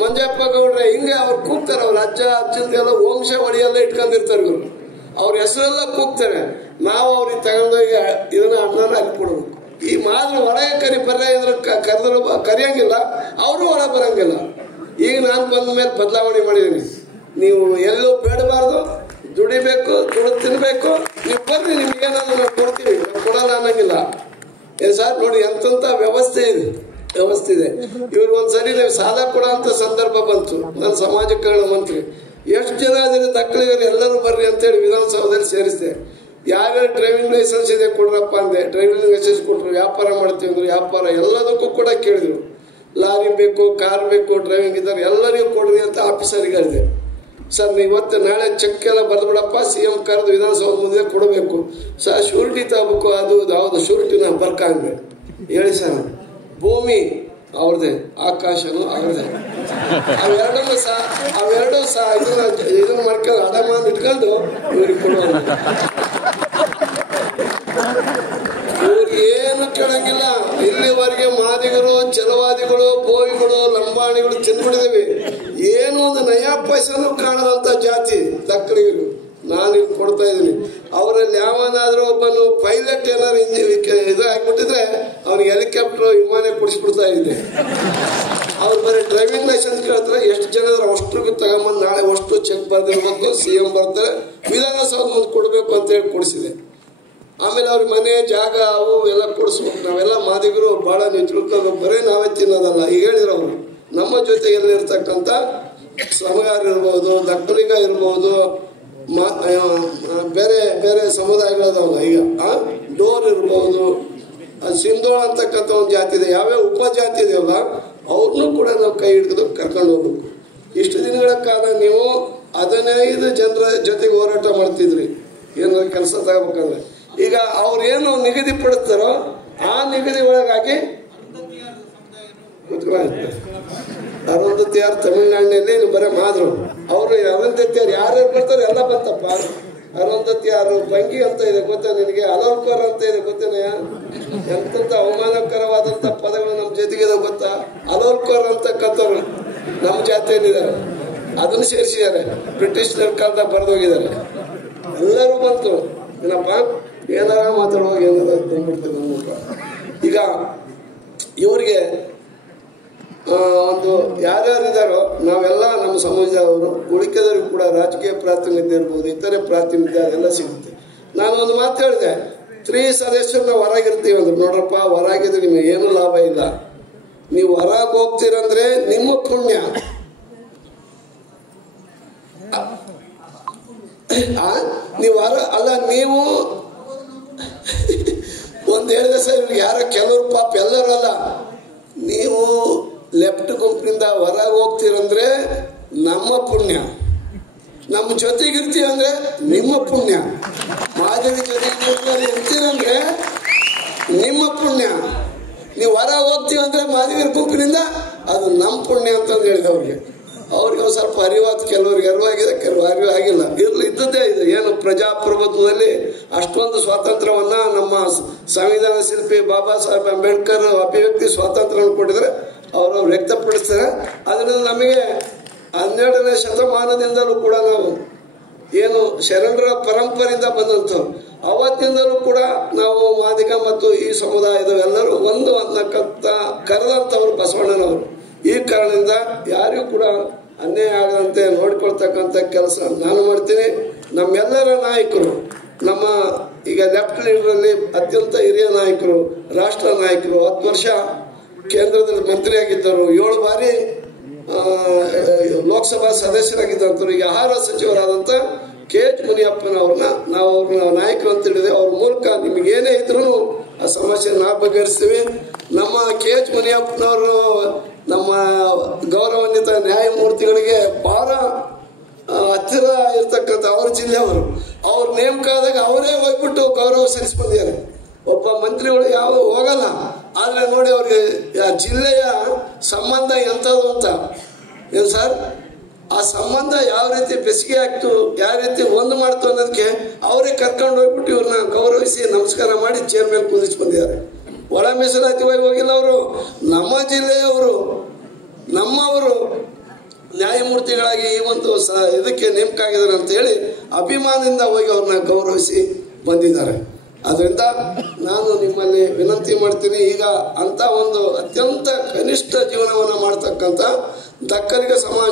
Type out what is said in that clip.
ಮಂಜಪ್ಪ ಗೌಡ್ರೆ ಹಿಂಗೆ ಅವ್ರು ಕೂಗ್ತಾರೆ. ಅವ್ರ ಅಜ್ಜಂದೆಲ್ಲ ವಂಶಾವಳಿ ಎಲ್ಲ ಇಟ್ಕೊಂಡಿರ್ತಾರೆ ಇವರು. ಅವ್ರ ಹೆಸರೆಲ್ಲ ಕೂಗ್ತಾರೆ. ನಾವು ಅವ್ರಿಗೆ ತಗೊಂಡೋಗಿ ಇದನ್ನ ಅನ್ನನ ಅಲ್ಲಿ ಕೊಡ್ಬೇಕು. ಈ ಮಾತ್ರ ಒಳಗೆ ಕರಿ ಪರ್ಯಾಯ ಕರೆದ್ರು ಕರಿಯಂಗಿಲ್ಲ, ಅವರು ಒಳ ಬರಂಗಿಲ್ಲ. ಈಗ ನಾನು ಬಂದ ಮೇಲೆ ಬದಲಾವಣೆ ಮಾಡಿದ್ದೀನಿ. ನೀವು ಎಲ್ಲೂ ಬೇಡಬಾರ್ದು, ದುಡಿಬೇಕು, ದುಡ್ಡು ತಿನ್ಬೇಕು. ನೀವು ಬರ್ರಿ, ನಿಮ್ಗೆ ಏನಾದ್ರು ನಾವು ಕೊಡ್ತೀವಿ, ನಾವು ಕೊಡಲ್ಲ ಅನ್ನಂಗಿಲ್ಲ. ಏನ್ ಸರ್ ನೋಡಿ ಎಂತ ವ್ಯವಸ್ಥೆ ಇದೆ. ಇವ್ರು ಒಂದ್ಸರಿ ನೀವು ಸಾಲ ಕೊಡೋ ಅಂತ ಸಂದರ್ಭ ಬಂತು. ನನ್ನ ಸಮಾಜ ಕಲ್ಯಾಣ ಮಂತ್ರಿ ಎಷ್ಟು ಜನ ಅದನ್ನ ದಕ್ಕಲಿಗರು ಎಲ್ಲರೂ ಬರ್ರಿ ಅಂತೇಳಿ ವಿಧಾನಸೌಧದಲ್ಲಿ ಸೇರಿಸಿದೆ. ಯಾರ್ಯಾರು ಡ್ರೈವಿಂಗ್ ಲೈಸೆನ್ಸ್ ಇದೆ ಕೊಡ್ರಪ್ಪ ಅಂದೆ. ಡ್ರೈವಿಂಗ್ ಲೈಸೆನ್ಸ್ ಕೊಟ್ಟರು. ವ್ಯಾಪಾರ ಮಾಡ್ತೀವಿ ಅಂದ್ರು. ವ್ಯಾಪಾರ ಎಲ್ಲದಕ್ಕೂ ಕೂಡ ಕೇಳಿದ್ರು. ಲಾರಿ ಬೇಕು, ಕಾರ್ ಬೇಕು, ಡ್ರೈವಿಂಗ್ ಇದ್ದಾರೆ ಎಲ್ಲರಿಗೂ ಕೊಡ್ರಿ ಅಂತ ಆಫೀಸರಿಗೆ ಹೇಳಿದೆ. ಸರ್ ಇವತ್ತು ನಾಳೆ ಚೆಕ್ ಎಲ್ಲ ಬರ್ದ್ಬಿಡಪ್ಪ, CM ಕರೆದು ವಿಧಾನಸೌಧ ಮುಂದೆ ಕೊಡಬೇಕು. ಸರ್ ಶೂರಿಟಿ ತಗೋಬೇಕು, ಅದು ಯಾವುದು ಶೂರಿಟಿ ನಾನು ಬರ್ಕಂದೆ ಹೇಳಿ ಸರ್. ಭೂಮಿ ಅವ್ರದೇ, ಆಕಾಶನು ಅವ್ರದೇ. ಅವೆರಡೂ ಸಹ ಇದನ್ನ ಮಾಡ್ಕೊಂಡು ಅಡಮಾನ ಇಟ್ಕೊಂಡು ಇವ್ರಿಗೆ ಕೊಡುವ. ಇವ್ರಿಗೆ ಏನು ಕೇಳಂಗಿಲ್ಲ. ಇಲ್ಲಿವರೆಗೆ ಮಾದಿಗರು, ಛಲವಾದಿಗಳು, ಬೋವಿಗಳು, ಲಂಬಾಣಿಗಳು ತಿಂದ್ಬಿಟ್ಟಿದ್ದೀವಿ. ಏನು ಒಂದು ನಯಾ ಪೈಸನು ಕಾಣದಂತ ಜಾತಿ ದಕ್ಕಲಿಗರು. ನಾನು ಇಲ್ಲಿ ಕೊಡ್ತಾ ಇದ್ದೀನಿ. ಅವರಲ್ಲಿ ಯಾವನಾದ್ರೂ ಒಬ್ಬನು ಪೈಲಟ್ ಏನಾದ್ರು ಇದು ಆಗ್ಬಿಟ್ಟಿದ್ರೆ ಅವ್ನಿಗೆ ಹೆಲಿಕಾಪ್ಟರ್ ವಿಮಾನ ಕೊಡಿಸ್ಬಿಡ್ತಾ ಇದ್ದೆ. ಅವ್ರು ಬರೀ ಡ್ರೈವಿಂಗ್ ಲೈಸೆನ್ಸ್ ಕೇಳ್ತಾರೆ. ಎಷ್ಟು ಜನ ಅಷ್ಟ್ರಿಗೂ ತಗೊಂಬಂದು ನಾಳೆ ಅಷ್ಟು ಚೆಕ್ ಬರ್ದಿರ್ಬೇಕು. CM ಬರ್ತಾರೆ, ವಿಧಾನಸೌಧ ಮುಂದೆ ಕೊಡ್ಬೇಕು ಅಂತ ಹೇಳಿ ಕೊಡಿಸಿದೆ. ಆಮೇಲೆ ಅವ್ರ ಮನೆ ಜಾಗ ಅವು ಎಲ್ಲ ಕೊಡಿಸ್ಬೇಕು. ನಾವೆಲ್ಲ ಮಾದಿಗರು ಬಹಳ ನೀವು ತಿಳ್ಕೋಬೇಕು, ಬರೀ ನಾವೇ ತಿನ್ನೋದಲ್ಲ. ಈಗ ಹೇಳಿದ್ರು ಅವರು ನಮ್ಮ ಜೊತೆಯಲ್ಲಿರ್ತಕ್ಕಂಥ ಶ್ರಮಗಾರ ಇರ್ಬೋದು, ದಕ್ಕಲಿಗ ಇರ್ಬೋದು, ಬೇರೆ ಬೇರೆ ಸಮುದಾಯಗಳದಾವಲ್ಲ. ಈಗ ಡೋರ್ ಇರ್ಬೋದು, ಸಿಂಧೋಳ ಅಂತಕ್ಕಂಥ ಒಂದು ಜಾತಿ ಇದೆ. ಯಾವ್ಯಾವ ಉಪಜಾತಿ ಇದೆಯಲ್ಲ ಅವ್ರನ್ನೂ ಕೂಡ ನಾವು ಕೈ ಹಿಡಿದು ಕರ್ಕೊಂಡು ಹೋಗ್ಬೇಕು. ಇಷ್ಟು ದಿನಗಳ ಕಾಲ ನೀವು 15 ಜನರ ಜೊತೆಗೆ ಹೋರಾಟ ಮಾಡ್ತಿದ್ರಿ ಏನಾದ್ರು ಕೆಲಸ ತಗೋಬೇಕಂದ್ರೆ. ಈಗ ಅವ್ರೇನು ನಿಗದಿ ಪಡಿಸ್ತಾರೋ ಆ ನಿಗದಿ ಒಳಗಾಗಿ ಅರುಂಧತಿಯಾರ್ ತಮಿಳ್ನಾಡಿನಲ್ಲಿ ಬರೀ ಮಾದ್ರು. ಅವರು ಅರುಂಧತಿಯಾರು ಯಾರ್ಯಾರು ಬರ್ತಾರೆ ಎಲ್ಲ ಬಂತಪ್ಪ. ಅರುಂಧತಿಯಾರು ಬಂಗಿ ಅಂತ ಇದೆ ಗೊತ್ತಾ ನಿನಗೆ, ಅಲೋಲ್ಕರ್ ಅಂತ ಇದೆ ಗೊತ್ತೇನೆಯ? ಎಂತ ಅವಮಾನಕರವಾದಂತ ಪದಗಳು ನಮ್ಮ ಜೊತೆಗಿದೆ ಗೊತ್ತಾ? ಅಲೋಲ್ಕರ್ ಅಂತಕ್ಕಂಥವ್ರು ನಮ್ಮ ಜಾತಿಯಲ್ಲಿದ್ದಾರೆ. ಅದನ್ನು ಸೇರಿಸಿದ್ದಾರೆ. ಬ್ರಿಟಿಷರ ಕಾಲದಾಗ ಬರೆದೋಗಿದ್ದಾರೆ. ಎಲ್ಲರೂ ಬಂತು. ಏನಪ್ಪ ಏನಾರ ಮಾತಾಡುವಾಗ ಏನಾರ ಬಂದ್ಬಿಡ್ತದೆ. ಈಗ ಇವ್ರಿಗೆ ಒಂದು ಯಾರ್ಯಾರಿದ್ದಾರೋ ನಾವೆಲ್ಲ ನಮ್ಮ ಸಮಾಜದವರು, ಉಳಿಕೆದವ್ರಿಗೆ ಕೂಡ ರಾಜಕೀಯ ಪ್ರಾತಿನಿಧ್ಯ ಇರ್ಬೋದು, ಇತರೆ ಪ್ರಾತಿನಿಧ್ಯ ಅದೆಲ್ಲ ಸಿಗುತ್ತೆ. ನಾನು ಒಂದು ಮಾತು ಹೇಳಿದೆ, 3 ಸದಸ್ಯರು ನಾವು ಹೊರಗಿರ್ತೀವಿ ಅಂದ್ರು. ನೋಡ್ರಪ್ಪ, ಹೊರಗಿದ್ರೆ ನಿಮಗೆ ಏನು ಲಾಭ ಇಲ್ಲ. ನೀವು ಹೊರಗೆ ಹೋಗ್ತೀರಂದ್ರೆ ನಿಮ್ಮ ಪುಣ್ಯ. ನೀವು ಅಲ್ಲ, ನೀವು ಒಂದು ಹೇಳಿದೆ ಸರ್, ಯಾರೋ ಕೆಲವರು ಪಾಪ ಎಲ್ಲರೂ ಅಲ್ಲ, ನೀವು ಲೆಫ್ಟ್ ಗುಂಪಿನಿಂದ ಹೊರಗೆ ಹೋಗ್ತೀರಂದ್ರೆ ನಮ್ಮ ಪುಣ್ಯ. ನಮ್ಮ ಜೊತೆಗಿರ್ತೀವಂದ್ರೆ ನಿಮ್ಮ ಪುಣ್ಯ. ಮಾದರಿ ಜೊತೆಗೆ ಇರ್ತೀರಂದ್ರೆ ನಿಮ್ಮ ಪುಣ್ಯ. ನೀವು ಹೊರಗೆ ಹೋಗ್ತೀವಂದ್ರೆ ಮಾದಿಗರ ಗುಂಪಿನಿಂದ ಅದು ನಮ್ಮ ಪುಣ್ಯ ಅಂತಂದು ಹೇಳಿದೆ ಅವ್ರಿಗೆ. ಅವ್ರಿಗೆ ಒಂದು ಸ್ವಲ್ಪ ಅರಿವಾದ, ಕೆಲವ್ರಿಗೆ ಅರಿವಾಗಿದೆ, ಕೆಲವು ಅರಿವು ಆಗಿಲ್ಲ. ಇದ್ದದ್ದೇ ಇದೆ. ಏನು ಪ್ರಜಾಪ್ರಭುತ್ವದಲ್ಲಿ ಅಷ್ಟೊಂದು ಸ್ವಾತಂತ್ರ್ಯವನ್ನ ನಮ್ಮ ಸಂವಿಧಾನ ಶಿಲ್ಪಿ ಬಾಬಾ ಸಾಹೇಬ್ ಅಂಬೇಡ್ಕರ್ ಅಭಿವ್ಯಕ್ತಿ ಸ್ವಾತಂತ್ರ್ಯವನ್ನು ಕೊಟ್ಟಿದ್ರೆ ಅವರು ವ್ಯಕ್ತಪಡಿಸ್ತಾರೆ. ಅದರಿಂದ ನಮಗೆ 12ನೇ ಶತಮಾನದಿಂದಲೂ ಕೂಡ ನಾವು ಏನು ಶರಣರ ಪರಂಪರೆಯಿಂದ ಬಂದಂಥವ್ರು, ಅವತ್ತಿನಿಂದಲೂ ಕೂಡ ನಾವು ಮಾದಿಗ ಮತ್ತು ಈ ಸಮುದಾಯದ ಎಲ್ಲರೂ ಒಂದು ಅನ್ನಕ್ಕಂತ ಕರೆದಂಥವ್ರು ಬಸವಣ್ಣನವರು. ಈ ಕಾರಣದಿಂದ ಯಾರಿಗೂ ಕೂಡ ಅನ್ಯಾಯ ಆಗದಂತೆ ನೋಡ್ಕೊಳ್ತಕ್ಕಂಥ ಕೆಲಸ ನಾನು ಮಾಡ್ತೀನಿ. ನಮ್ಮೆಲ್ಲರ ನಾಯಕರು, ನಮ್ಮ ಈಗ ಲೆಫ್ಟ್ ಲೀಡರಲ್ಲಿ ಅತ್ಯಂತ ಹಿರಿಯ ನಾಯಕರು, ರಾಷ್ಟ್ರ ನಾಯಕರು, 10 ವರ್ಷ ಕೇಂದ್ರದಲ್ಲಿ ಮಂತ್ರಿಯಾಗಿದ್ದರು, 7 ಬಾರಿ ಲೋಕಸಭಾ ಸದಸ್ಯರಾಗಿದ್ದಂಥವ್ರು, ಈಗ ಆಹಾರ ಸಚಿವರಾದಂಥ KH ಮುನಿಯಪ್ಪನವ್ರನ್ನ ನಾವು ಅವ್ರನ್ನ ನಾಯಕರು ಅಂತ ಹೇಳಿದೆ. ಅವ್ರ ಮೂಲಕ ನಿಮಗೇನೇ ಇದ್ರೂ ಆ ಸಮಸ್ಯೆ ನಾವು ಬಗೆಹರಿಸ್ತೀವಿ. ನಮ್ಮ KH ಮುನಿಯಪ್ಪನವರು ನಮ್ಮ ಗೌರವಾನ್ವಿತ ನ್ಯಾಯಮೂರ್ತಿಗಳಿಗೆ ಬಹಳ ಹತ್ತಿರ ಇರ್ತಕ್ಕಂಥ ಅವ್ರ ಜಿಲ್ಲೆಯವರು. ಅವ್ರ ನೇಮಕ ಆದಾಗ ಅವರೇ ಹೋಗ್ಬಿಟ್ಟು ಗೌರವ ಸಲ್ಲಿಸಿ ಬಂದಿದ್ದಾರೆ. ಒಬ್ಬ ಮಂತ್ರಿಗಳು ಯಾವ ಹೋಗಲ್ಲ. ಆದ್ರೆ ನೋಡಿ ಅವ್ರಿಗೆ ಜಿಲ್ಲೆಯ ಸಂಬಂಧ ಎಂಥದ್ದು ಅಂತ ಏನು ಸರ್, ಆ ಸಂಬಂಧ ಯಾವ ರೀತಿ ಬೆಸಿಗೆ ಆಗ್ತು, ಯಾವ ರೀತಿ ಒಂದು ಮಾಡ್ತು ಅನ್ನೋದಕ್ಕೆ ಅವರೇ ಕರ್ಕೊಂಡು ಹೋಗ್ಬಿಟ್ಟು ಇವ್ರನ್ನ ಗೌರವಿಸಿ ನಮಸ್ಕಾರ ಮಾಡಿ ಚೇರ್ ಮೇಲೆ ಕುದಿಸಿ ಬಂದಿದ್ದಾರೆ. ಒಳ ಮೀಸಲಾತಿ ಹೋಗಿಲ್ಲ ಅವರು, ನಮ್ಮ ಜಿಲ್ಲೆಯವರು, ನಮ್ಮವರು. ನ್ಯಾಯಮೂರ್ತಿಗಳಾಗಿ ಈ ಒಂದು ಇದಕ್ಕೆ ನೇಮಕ ಆಗಿದ್ದಾರೆ ಅಂತ ಹೇಳಿ ಅಭಿಮಾನದಿಂದ ಹೋಗಿ ಅವ್ರನ್ನ ಗೌರವಿಸಿ ಬಂದಿದ್ದಾರೆ. ಅದರಿಂದ ನಾನು ನಿಮ್ಮಲ್ಲಿ ವಿನಂತಿ ಮಾಡ್ತೀನಿ, ಈಗ ಅಂತ ಒಂದು ಅತ್ಯಂತ ಕನಿಷ್ಠ ಜೀವನವನ್ನು ಮಾಡ್ತಕ್ಕಂಥ ದಕ್ಕಲಿಗ ಸಮಾಜ